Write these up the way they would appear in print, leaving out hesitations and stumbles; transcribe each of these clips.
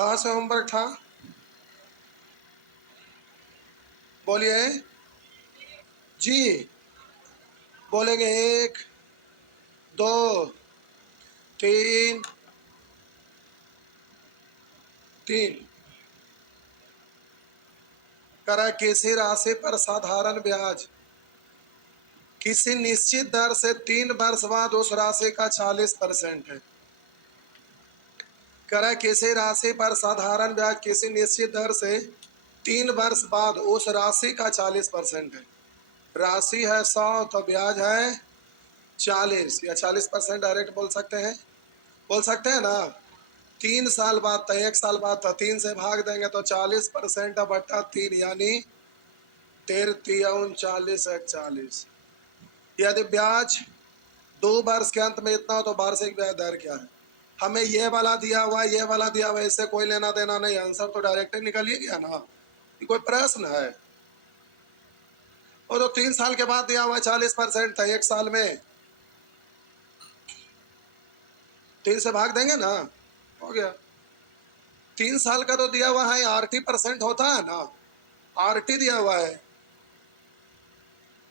कहाँ से होमवर्क था? बोलिए जी। बोलेंगे 1 2 3 3। करा किसी राशि पर साधारण ब्याज किसी निश्चित दर से 3 वर्ष बाद उस राशि का 40% है। करा किसी राशि पर साधारण ब्याज किसी निश्चित दर से 3 वर्ष बाद उस राशि का 40% है। राशि है 100 तो ब्याज है 40 या 40% डायरेक्ट बोल सकते हैं। बोल सकते हैं ना। 3 साल बाद तो 1 साल बाद तो 3 से भाग देंगे तो 40% बटा 3 यानी 13×3 = 40 यदि ब्याज 2 वर्ष के अंत में इतना हो तो वार्षिक ब्याज दर क्या है? हमें ये वाला दिया हुआ ये वाला दिया हुआ, इससे कोई लेना देना नहीं। आंसर तो डायरेक्ट ही निकल ही गया ना। ये कोई प्रश्न है? वो तो 3 साल के बाद दिया हुआ 40% था, 1 साल में 3 से भाग देंगे ना, हो गया। 3 साल का तो दिया हुआ है, RT% होता है ना, RT दिया हुआ है।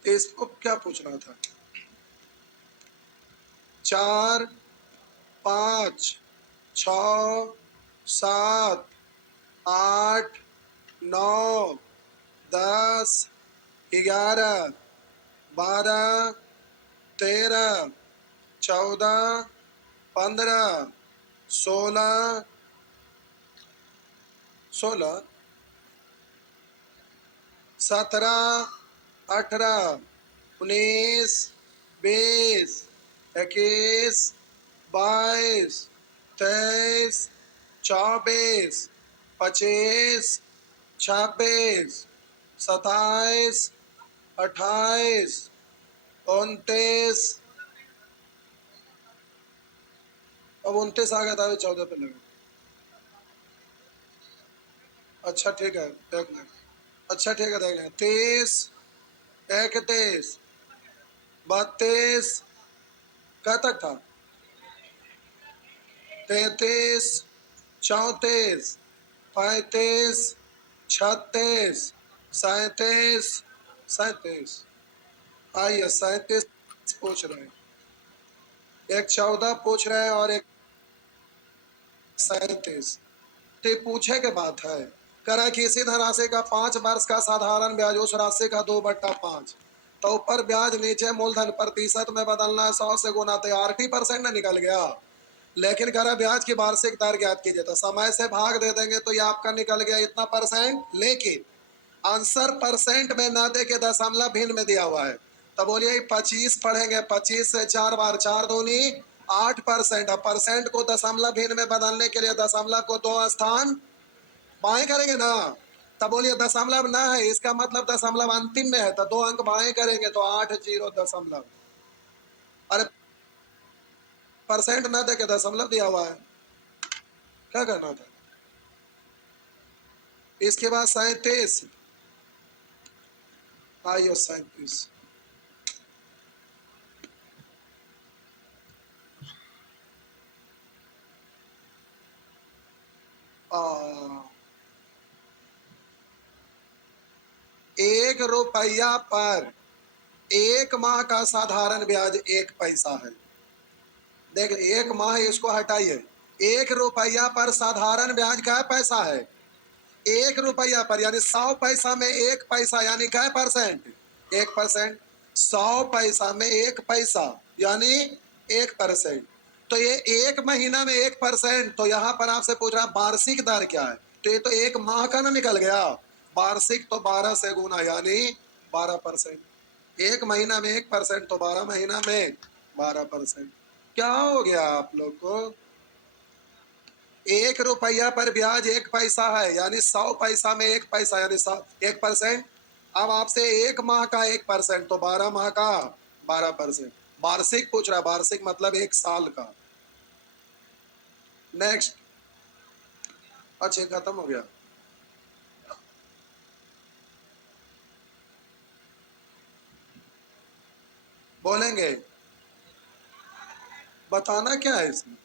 तो इसको क्या पूछना था? 4 5 6 7 8 9 10 11 12 13 14 15 16 17 18 19 20 21 22 23 24 25 26 27 28 29। अब 29 आ गया था, 14 पे लगा। अच्छा ठीक है, देख लें। अच्छा ठीक है, देख लें। 30 31 32 कहाँ तक था? 33 34 35 36 37 37। आइए 37 पूछ रहे हैं, एक 14 पूछ रहे हैं और एक 37। तो पूछे के बात है। करा कि इसी धनराशि का 5 वर्ष का साधारण ब्याज उस राशि का 2/5। तो ऊपर ब्याज नीचे मूलधन प्रतिशत में बदलना है, 100 से गुना, तो RT% निकल गया। लेकिन करा ब्याज की वार्षिक दर ज्ञात कीजिए, तो समय से भाग दे देंगे तो ये आपका निकल गया इतना परसेंट। लेकिन आंसर परसेंट में ना दे के दशमलव भिन्न में दिया हुआ है। तो बोलिए 25 पढ़ेंगे, 25 से 4 बार 4 दूनी 8%। अब परसेंट को दशमलव भिन्न में बदलने के लिए दशमलव को 2 स्थान बाएं करेंगे ना। तब बोलिए दशमलव ना है, इसका मतलब दशमलव अंतिम में है, तो 2 अंक बाएं करेंगे तो 80 अरे परसेंट ना दे के दशमलव दिया हुआ है, क्या करना था? इसके बाद 37। आइए 37। ₹1 पर 1 माह का साधारण ब्याज 1 पैसा है। देख 1 माह, इसको हटाइए। ₹1 पर साधारण ब्याज क्या पैसा है? ₹1 पर, यानी 100 पैसा में 1 पैसा, यानी क्या परसेंट? 1%। 100 पैसा में 1 पैसा यानी 1%। तो ये 1 महीना में 1%। तो यहाँ पर आपसे पूछ रहा वार्षिक दर क्या है, तो ये तो 1 माह का ना निकल गया। वार्षिक तो 12 से गुना यानी 12%। 1 महीना में 1% तो 12 महीना में 12%। क्या हो गया आप लोग को? ₹1 पर ब्याज 1 पैसा है, यानी 100 पैसा में 1 पैसा यानी 1%। अब आपसे 1 माह का 1%, तो 12 माह का 12%। वार्षिक पूछ रहा, वार्षिक मतलब 1 साल का। नेक्स्ट। अच्छा खत्म हो गया। बोलेंगे बताना क्या है इसमें?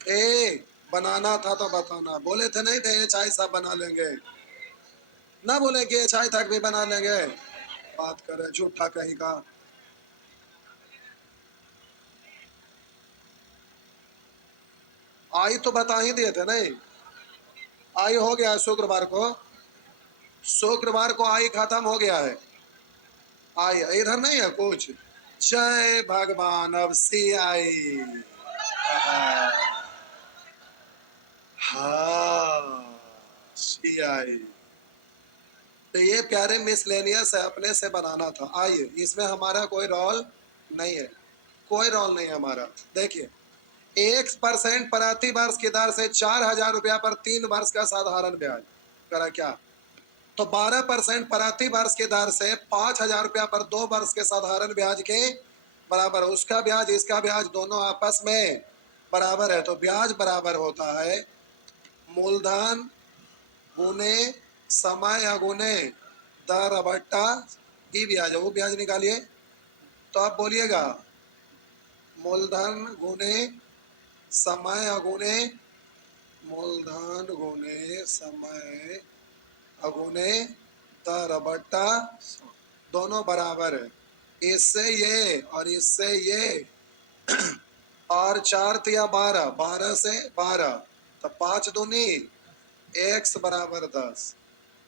ए बनाना था तो बताना, बोले थे नहीं थे ये चाय साहब बना लेंगे, ना बोले कि ये चाय तक भी बना लेंगे। बात करे झूठा कहीं का। आई तो बता ही दिए थे नहीं, आई हो गया है शुक्रवार को, शुक्रवार को आई खत्म हो गया है। आई इधर नहीं है कुछ। जय भगवान, अब सी आई। हाँ, सी आई। तो ये प्यारे मिसलेनियस है, अपने से बनाना था। आइए, इसमें हमारा कोई रोल नहीं है, कोई रोल नहीं है हमारा। देखिए, 1% प्रति वर्ष की दर से 4,000 रुपया पर 3 वर्ष का साधारण ब्याज करा क्या। तो 12% प्रति वर्ष की दर से 5,000 रुपया पर 2 वर्ष के साधारण ब्याज के बराबर। उसका ब्याज इसका ब्याज दोनों आपस में बराबर है, तो ब्याज बराबर होता है मूलधन गुने समय अगुने दर बट्टा ई ब्याज है। वो ब्याज निकालिए, तो आप बोलिएगा मूलधन गुने समय अगुने, मूलधन गुने समय अगुने दर बट्टा दोनों बराबर है। इससे ये और इससे ये, और 4 तिया 12, 12 से 12, तो 5 दूनी x बराबर 10।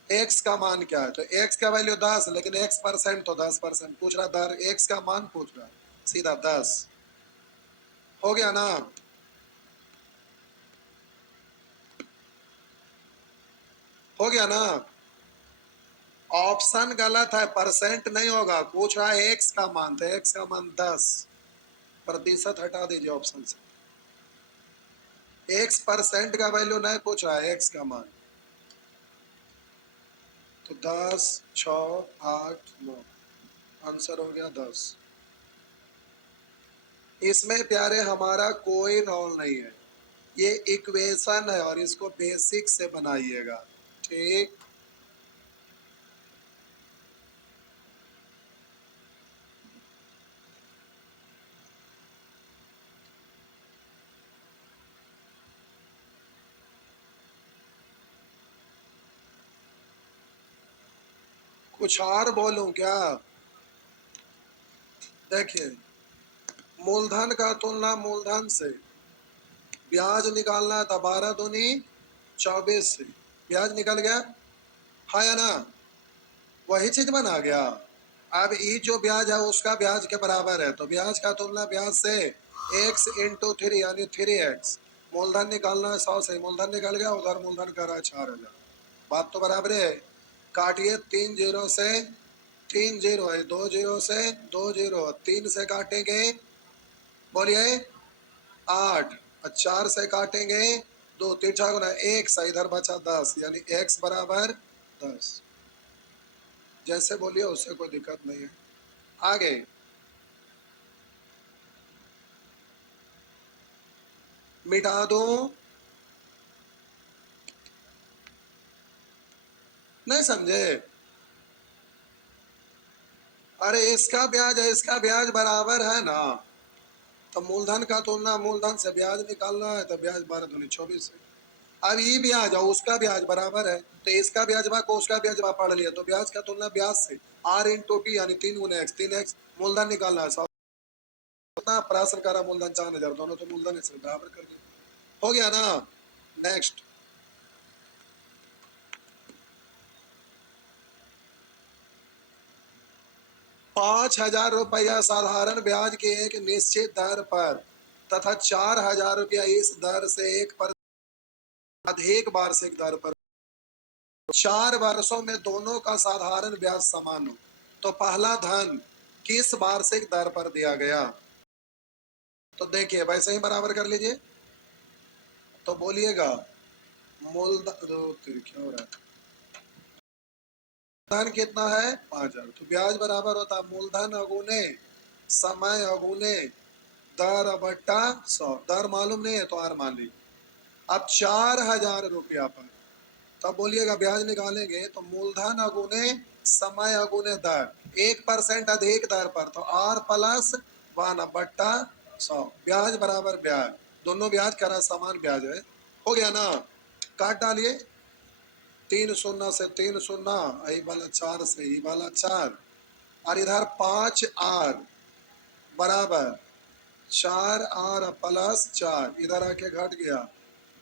x का मान क्या है, तो x का वैल्यू 10, लेकिन x परसेंट तो 10% पूछ रहा, दर x का मान पूछ रहा, सीधा 10 हो गया ना। हो गया ना। ऑप्शन गलत है, परसेंट नहीं होगा, पूछ रहा है x का मान, तो x का मान 10%, हटा दीजिए ऑप्शन से। x परसेंट का वैल्यू नहीं पूछ रहा है, x का मान। तो 10, 6, 8, 9, आंसर हो गया 10। इसमें प्यारे हमारा कोई रोल नहीं है, ये इक्वेशन है और इसको बेसिक से बनाइएगा, ठीक। कुछ और बोलूं क्या। देखिए, मूलधन का तुलना मूलधन से, ब्याज निकालना है तो 12 दूनी 24 से ब्याज निकल गया, हाँ या ना। वही चीज बना गया। अब ई जो ब्याज है उसका ब्याज के बराबर है, तो ब्याज का तुलना ब्याज से x इंटू 3 यानी 3x। मूलधन निकालना है 100 से, मूलधन निकल गया, उधर मूलधन कर रहा है 4,000। बात तो बराबर है। काटिए 3 जीरो से, 3 जीरो है, 2 जीरो से 2 जीरो, 3 से काटेंगे बोलिए 8, और 4 से काटेंगे 2, 3 6 गुना 1 से इधर बचा 10, यानी x बराबर 10। जैसे बोलिए उससे कोई दिक्कत नहीं है। आगे मिटा दो, नहीं समझे। अरे इसका ब्याज है इसका ब्याज बराबर है ना, तो मूलधन का तुलना मूलधन से ब्याज निकालना है, तो ब्याज 12 दूनी 24 है। अब ये ब्याज है उसका ब्याज बराबर है, तो इसका ब्याजवा को उसका ब्याजवा पढ़ लिया, तो ब्याज का तुलना ब्याज से r इंटू टी यानी 3 गुना x, 3x मूलधन निकालना है। उतना प्राशन करा मूलधन 4,000, दोनों तो मूलधन से बराबर कर दिया, हो गया ना। नेक्स्ट, 5,000 रुपया साधारण ब्याज के एक निश्चित दर पर तथा 4,000 रुपया इस दर से एक पर अधिक वार्षिक दर पर 4 वर्षों में दोनों का साधारण ब्याज समान हो, तो पहला धन किस वार्षिक दर पर दिया गया। तो देखिए वैसे ही बराबर कर लीजिए, तो बोलिएगा मूलधन क्या हो रहा है, धन कितना है 5,000, तो ब्याज बराबर होता है मूलधन अगुने समय अगुने दर बट्टा 100। दर मालूम नहीं है तो आर मान लीजिए। अब 4,000 रुपया पर, तब बोलिएगा ब्याज निकालेंगे तो मूलधन अगुने समय अगुने दर, 1% अधिक दर पर, तो r प्लस 1 बट्टा 100, ब्याज बराबर ब्याज, दोनों ब्याज करा समान ब्याज है। हो गया ना, काट डालिए, 3 शून्य से 3 शून्य, यही वाला 4 से यही वाला 4, और इधर 5 आर बराबर 4 आर प्लस 4, इधर आके घट गया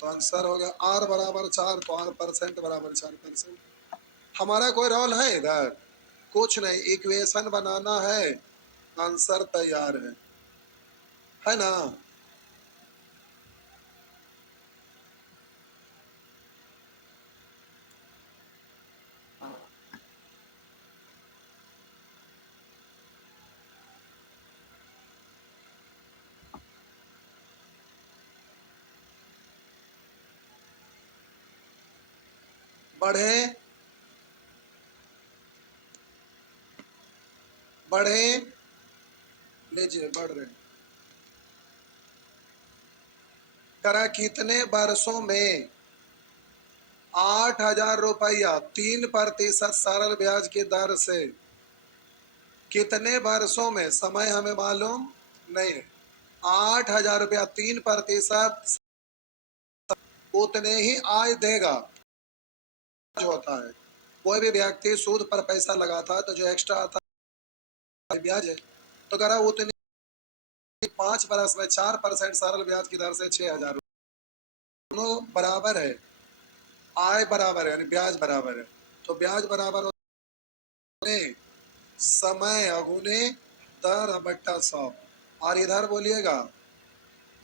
तो आंसर हो गया आर बराबर 4, तो आर परसेंट बराबर 4%। हमारा कोई रोल है इधर? कुछ नहीं, इक्वेशन बनाना है, आंसर तैयार है ना। बढ़े बढ़े, लीजिए बढ़ रहे, करा कितने वर्षों में 8,000 रुपया 3% सरल ब्याज की दर से, कितने वर्षों में, समय हमें मालूम नहीं है, 8,000 रुपया 3% उतने ही आय देगा। जो होता है, कोई भी व्यक्ति सूद पर पैसा लगाता है तो जो एक्स्ट्रा आता है ब्याज है, तो करा उतने 5 वर्ष में 4% सरल ब्याज की दर से 6,000, दोनों बराबर है, आय बराबर है यानी ब्याज बराबर है, तो ब्याज बराबर होने समय अगुने दर बट्टा 100, और इधर बोलिएगा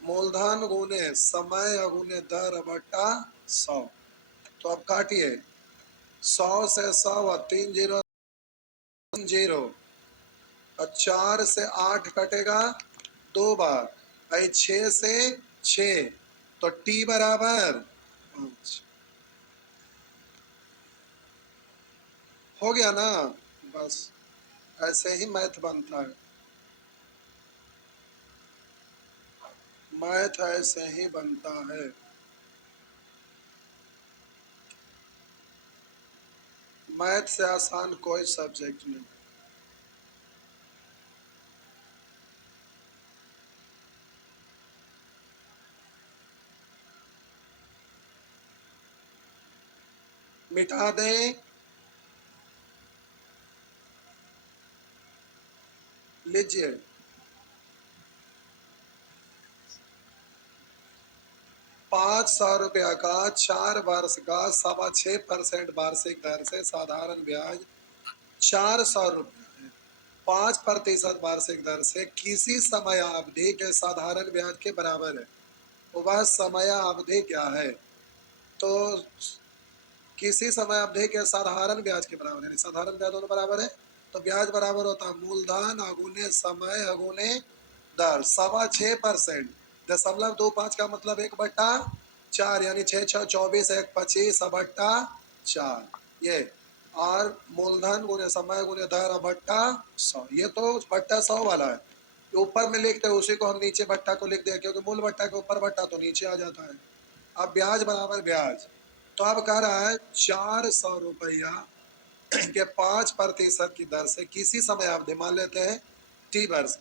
मूलधन गुने समय अगुने दर बट्टा 100। तो अब काटिए, 100 से 100 और 3 जीरो 0, और 4 से 8 कटेगा 2 बार, 6 से 6, तो टी बराबर 5। हो गया ना, बस ऐसे ही मैथ बनता है, मैथ ऐसे ही बनता है। मैथ से आसान कोई सब्जेक्ट नहीं। मिटा दें, लीजिए 500 रुपया का 4 वर्ष का 6.25% वार्षिक दर से साधारण ब्याज 400 रुपया है, 5% वार्षिक दर से किसी समय अवधि के साधारण ब्याज के बराबर है। तो वह समय अवधि क्या है? तो किसी समय अवधि के साधारण ब्याज के बराबर है, साधारण ब्याज दोनों बराबर है, तो ब्याज बराबर होता है मूलधन अगुने समय अगुने दर, 6.25%, 0.25 का मतलब 1/4, यानी 6×6 = 24, 1/25 बट्टा 4, ये, और मूलधन गुने समय गुने दर बट्टा 100, ये तो बट्टा 100 वाला है, ऊपर में लिखते हैं उसी को हम नीचे बट्टा को लिख दिया, क्योंकि मूल बट्टा के ऊपर बट्टा तो नीचे आ जाता है। अब ब्याज बराबर ब्याज, तो अब कह रहा है 400 रुपया के 5% की दर से किसी समय अवधि, मान लेते हैं टी वर्ष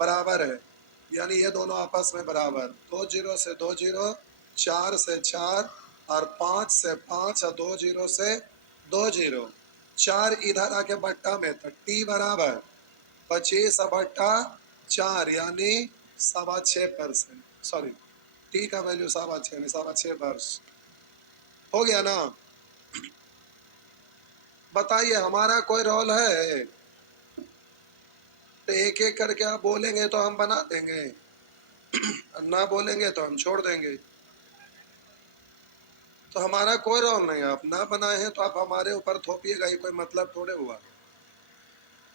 बराबर है, यानी ये दोनों आपस में बराबर, 2 जीरो से 2 जीरो, 4 से 4, और 5 से 5, और 2 जीरो से 2 जीरो, 4 इधर आके बट्टा में, तो टी बराबर 25 बट्टा 4, यानी 6.25%, सॉरी टी का वैल्यू 6.25 यानी 6.25 हो गया ना। बताइए हमारा कोई रोल है? तो एक एक करके आप बोलेंगे तो हम बना देंगे, ना बोलेंगे तो हम छोड़ देंगे, तो हमारा कोई रोल नहीं है। आप ना बनाए हैं तो आप हमारे ऊपर थोपिएगा, ये कोई मतलब थोड़े हुआ,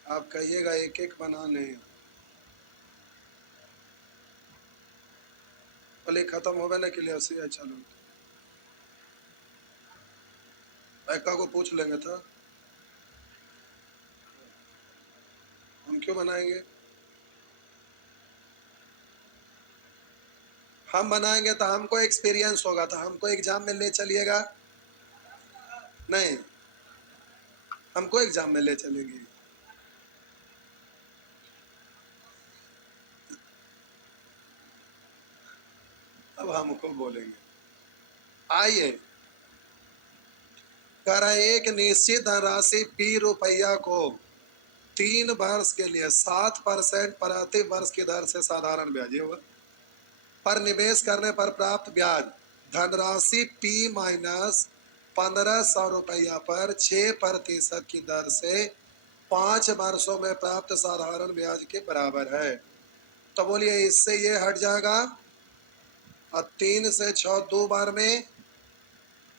आप कहिएगा एक एक बनाने, भले खत्म होगा ना के लिए ऐसे ही, चलो ऐका को पूछ लेंगे था, हम क्यों बनाएंगे? हम बनाएंगे तो हमको एक्सपीरियंस होगा, तो हमको एग्जाम में ले चलिएगा, नहीं हमको एग्जाम में ले चलेंगे। अब हमको बोलेंगे आइए, कर एक निश्चित धनराशि पी रुपया को 3 वर्ष के लिए 7% प्रति वर्ष की दर से साधारण ब्याज पर निवेश करने पर प्राप्त ब्याज धनराशि पी माइनस 1500 रुपया पर 6% की दर से 5 वर्षों में प्राप्त साधारण ब्याज के बराबर है। तो बोलिए इससे ये हट जाएगा। अब 3 से 6 2 बार में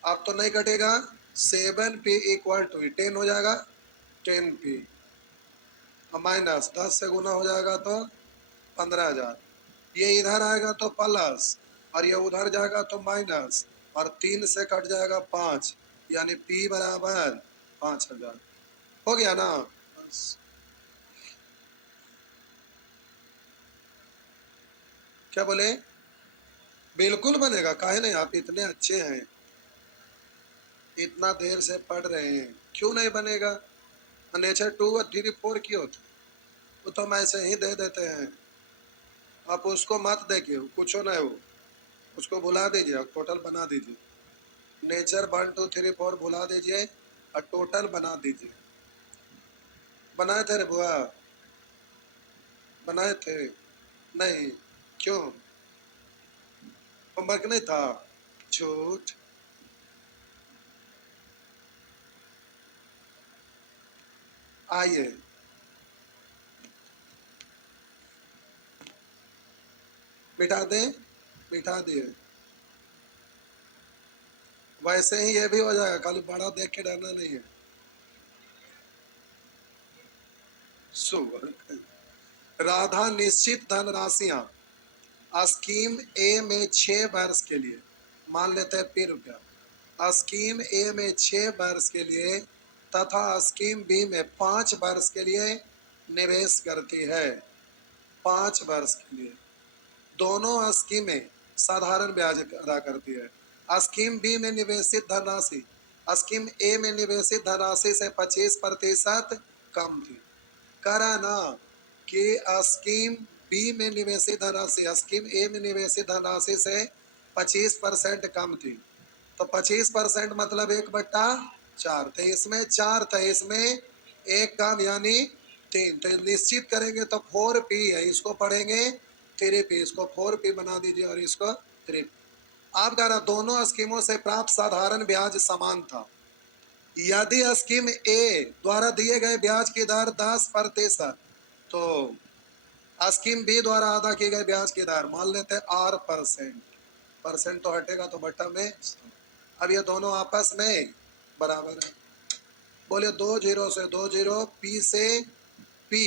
अब तो नहीं कटेगा। 7p इक्वल टू 10 हो जाएगा 10p माइनस 10 से गुना हो जाएगा तो 15,000। ये इधर आएगा तो प्लस और ये उधर जाएगा तो माइनस और 3 से कट जाएगा 5 यानी p बराबर 5,000 हो गया ना। बस क्या बोले? बिल्कुल बनेगा, काहे नहीं, आप इतने अच्छे हैं, इतना देर से पढ़ रहे हैं, क्यों नहीं बनेगा। नेचर 2 और 3 4 की होती वो तो हम ऐसे ही दे देते हैं। आप उसको मत देखिए, कुछ नहीं हो, उसको भुला दीजिए, टोटल बना दीजिए। नेचर 1 2 3 4 भुला दीजिए और टोटल बना दीजिए। बनाए थे रे बुआ? बनाए थे? नहीं, क्यों? होमवर्क नहीं था? झूठ। आइए, मिटा दें? मिटा दिए। वैसे ही ये भी हो जाएगा, खाली बड़ा देख के डरना नहीं है। सुवर राधा निश्चित धन राशियां स्कीम ए में 6 वर्ष के लिए, मान लेते हैं पी रुपया, स्कीम ए में 6 वर्ष के लिए तथा स्कीम बी में 5 वर्ष के लिए निवेश करती है। 5 वर्ष के लिए दोनों स्कीमें साधारण ब्याज अदा करती है। स्कीम बी में निवेशित धनराशि स्कीम ए में निवेशित धनराशि से 25% कम थी। करा ना कि स्कीम बी में निवेशित धनराशि स्कीम ए में निवेशित धनराशि से 25% कम थी। तो 25% मतलब 1/4, तो इसमें 4 था, इसमें एक कम यानी 3, तो निश्चित करेंगे तो 4p है, इसको पढ़ेंगे 3p, इसको 4p बना दीजिए और इसको 3p। आप कह रहा दोनों स्कीमों से प्राप्त साधारण ब्याज समान था। यदि स्कीम ए द्वारा दिए गए ब्याज की दर 10% तो स्कीम बी द्वारा अदा किए गए ब्याज की दर मान लेते हैं R%। परसेंट तो हटेगा तो बट्टा में। अब ये दोनों आपस में बराबर है। बोले 2 0 से 2 0, पी से पी,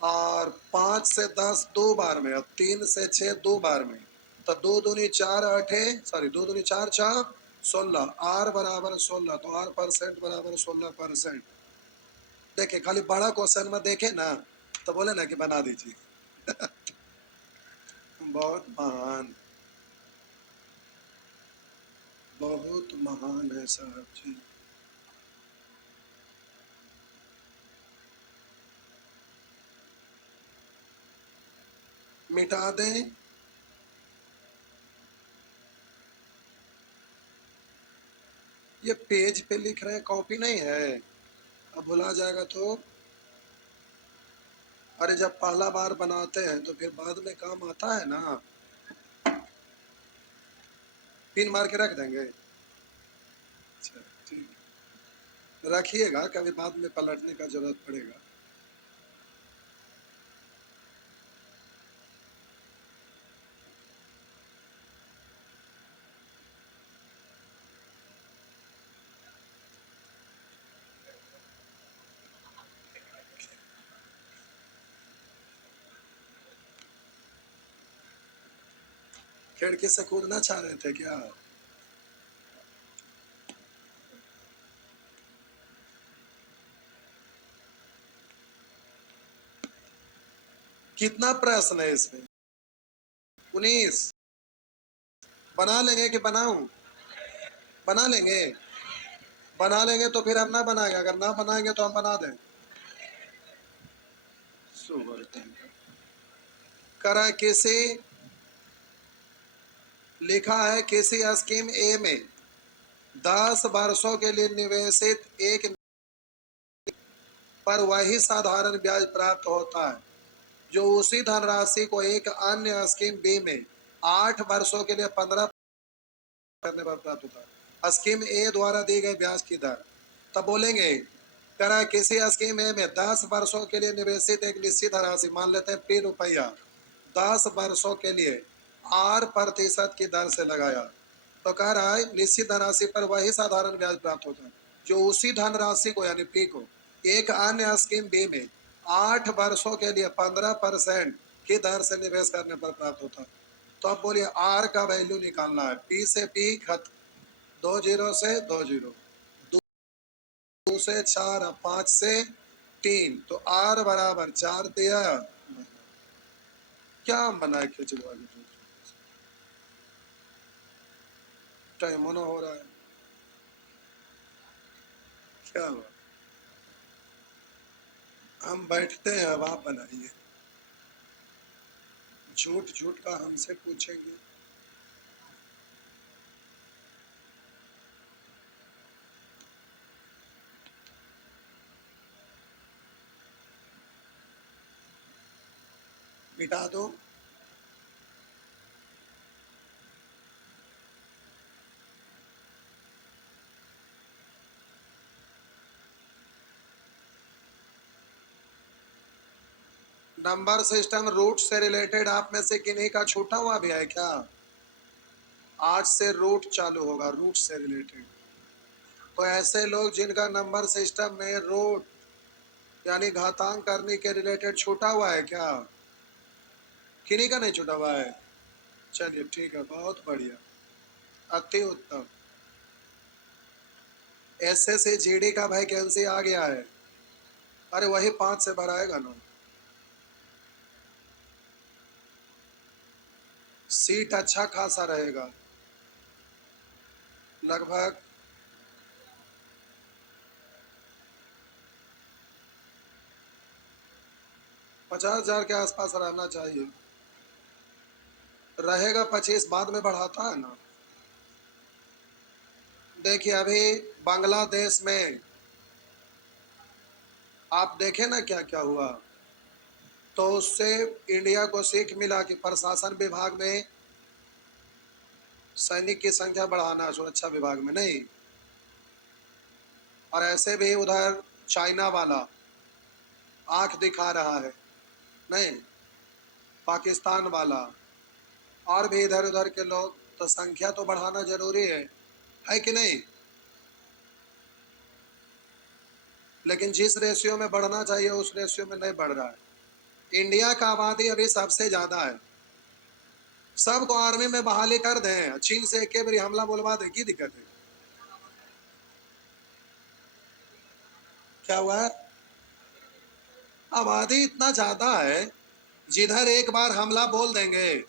और 5 से 10 2 बार में, और 3 से 6 2 बार में, तो 2 दूनी 4 8 सॉरी 2 दूनी 4 4 16, आर बराबर 16, तो R% बराबर 16%। देखिए खाली बड़ा क्वेश्चन में देखे ना तो बोले ना कि बना दीजिए। बहुत महान, बहुत महान है साहब जी। मिटा दें? ये पेज पे लिख रहे हैं, कॉपी नहीं है, अब भुला जाएगा तो। अरे जब पहला बार बनाते हैं तो फिर बाद में काम आता है ना। पिन मार के रख देंगे। अच्छा ठीक, रखिएगा, कभी बाद में पलटने का जरूरत पड़ेगा। खिड़की से कूदना चाह रहे थे क्या? कितना प्रश्न है इसमें? 19। बना लेंगे कि बनाऊं? बना लेंगे। बना लेंगे तो फिर हम ना बनाएंगे, अगर ना बनाएंगे तो हम बना दें। सुपर करा किसी लिखा है किसी स्कीम ए में 10 वर्षों के लिए निवेशित एक पर वही साधारण ब्याज प्राप्त होता है जो उसी धनराशि को एक अन्य स्कीम बी में 8 वर्षों के लिए 15 करने पर प्राप्त होता है। स्कीम ए द्वारा दी गई ब्याज की दर। तब बोलेंगे करा किसी स्कीम ए में 10 वर्षों के लिए निवेशित एक निश्चित राशि, मान लेते हैं पी रुपया, 10 वर्षों के लिए 8% की दर से लगाया, तो कह रहा है निश्चित धनराशि पर वही साधारण ब्याज प्राप्त होता है जो उसी धनराशि को यानी पी को एक अन्य स्कीम बी में 8 वर्षों के लिए 15% की दर से निवेश करने पर प्राप्त होता है। तो अब बोलिए आर का वैल्यू निकालना है। पी से पी खत्म, 2 जीरो से 2 जीरो, 2 से 4, 5 से 3, तो आर बराबर 4 दिया। क्या बनाए खिचड़ी वाली टाइम होना हो रहा है क्या हुआ? हम बैठते हैं, अब आप बनाइए। झूठ झूठ का हमसे पूछेंगे। मिटा दो। नंबर सिस्टम रूट से रिलेटेड आप में से किन्हीं का छूटा हुआ भी है क्या? आज से रूट चालू होगा, रूट से रिलेटेड। तो ऐसे लोग जिनका नंबर सिस्टम में रूट यानी घातांक करने के रिलेटेड छूटा हुआ है क्या? किन्हीं का नहीं छूटा हुआ है? चलिए ठीक है, बहुत बढ़िया, अति उत्तम। एसएससी जीडी का वैकेंसी आ गया है। अरे वही 5 से बढ़ाएगा ना। सीट अच्छा खासा रहेगा, लगभग 50,000 के आसपास रहना चाहिए। रहेगा 25, बाद में बढ़ाता है ना। देखिए अभी बांग्लादेश में आप देखें ना क्या क्या हुआ, तो उससे इंडिया को सीख मिला कि प्रशासन विभाग में सैनिक की संख्या बढ़ाना, सुरक्षा विभाग में नहीं। और ऐसे भी उधर चाइना वाला आंख दिखा रहा है, नहीं, पाकिस्तान वाला और भी इधर उधर के लोग, तो संख्या तो बढ़ाना जरूरी है कि नहीं? लेकिन जिस रेशियो में बढ़ना चाहिए उस रेशियो में नहीं बढ़ रहा है। इंडिया का आबादी अभी सबसे ज्यादा है, सबको आर्मी में बहाली कर दें, चीन से एक बारी हमला बोलवा दे, की दिक्कत है? क्या हुआ है? आबादी इतना ज्यादा है, जिधर एक बार हमला बोल देंगे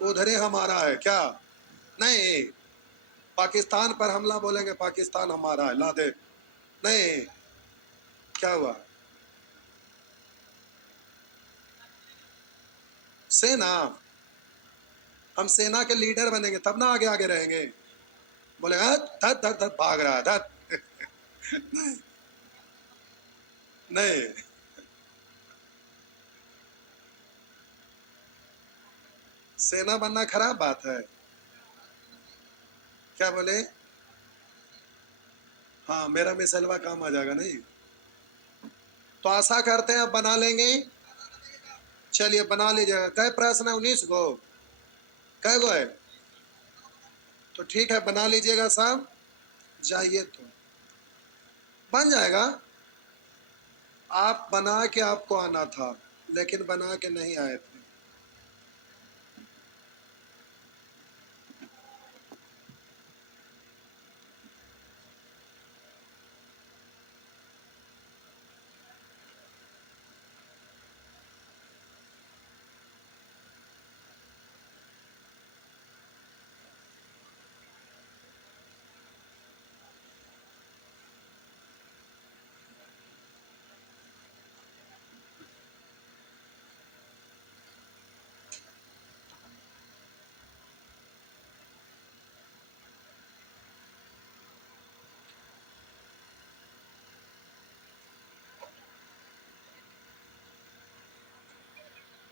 उधर ही हमारा है क्या? नहीं, पाकिस्तान पर हमला बोलेंगे पाकिस्तान हमारा है, ला दे। नहीं, क्या हुआ? सेना, हम सेना के लीडर बनेंगे तब ना आगे आगे रहेंगे। बोले धत धत धत भाग रहा है धत। नहीं, सेना बनना खराब बात है। क्या बोले? हाँ, मेरा मिसलवा काम आ जाएगा नहीं। तो आशा करते हैं अब बना लेंगे। चलिए बना लीजिएगा। कै प्रश्न है? 19 गो। कै गो है? तो ठीक है, बना लीजिएगा साहब। जाइए, तो बन जाएगा। आप बना के आपको आना था, लेकिन बना के नहीं आए थे।